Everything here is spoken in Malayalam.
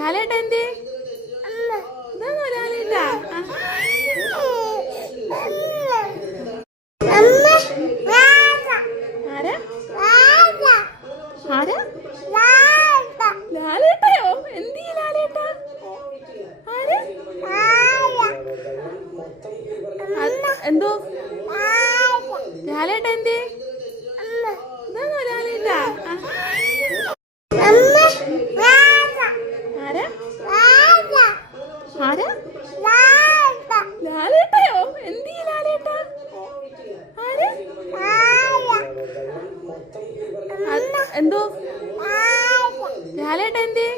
ലാലേട്ട എന്തേ? ഇതാണോ ലാലേട്ട? ആരാ? ആരാ? ലാലേട്ടയോ? എന്തി ലാലേട്ട? ആര്? എന്തോ? ലാലേട്ട എന്തേ? ഇതാണോ ലാലേട്ട? ആരാ? ആരാ? ലാലേട്ടയോ? എന്തി ലാലേട്ട? ആര്? എന്തോ? ലാലേട്ട എന്തേ?